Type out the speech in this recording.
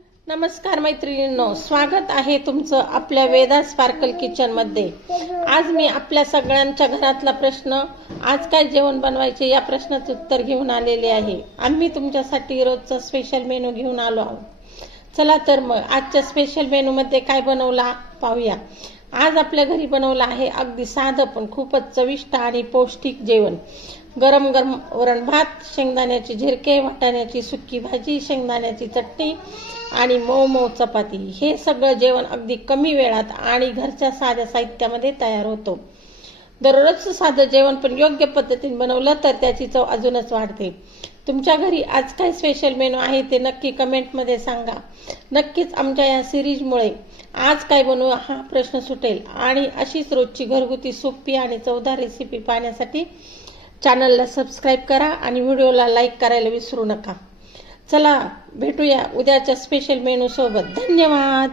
नमस्कार मैत्रिणींनो, स्वागत आहे तुमचं आपल्या वेदा स्पार्कल किचन मध्ये। आज मी आपल्या सगळ्यांच्या घरातला प्रश्न आज काय जेवण बनवायचे या प्रश्नाचं उत्तर घेऊन आलेले आहे। आम्ही तुमच्यासाठी रोजचा स्पेशल मेनू घेऊन आलो आहोत। चला तर मग आजच्या स्पेशल मेनू मध्ये काय बनवला पाहूया। आज आपल्या घरी बनवलं आहे अगदी साधं पण खूपच चविष्ट आणि पौष्टिक जेवण। गरम गरम वरण भात, शेंगदाण्याचे झिरके, वाटाण्याची सुकी भाजी, शेंगदाण्याची चटणी आणि मऊ मऊ चपाती। हे सगळं जेवण अगदी कमी वेळात आणि घरच्या साध्या साहित्यामध्ये तयार होतो। दररोजचं साधं जेवण पण योग्य पद्धतीने बनवलं तर त्याची चव अजूनच वाढते। तुमच्या घरी आज काय स्पेशल मेनू आहे ते नक्की कमेंटमध्ये सांगा। नक्कीच आमच्या या सिरीजमुळे आज काय बनवू हा प्रश्न सुटेल आणि अशीच रोजची घरगुती सोपी आणि चवदार रेसिपी पाहण्यासाठी चॅनलला सबस्क्राइब करा आणि व्हिडिओला लाईक करायला विसरू नका। चला भेटूया उद्याच्या स्पेशल मेनू सोबत। धन्यवाद।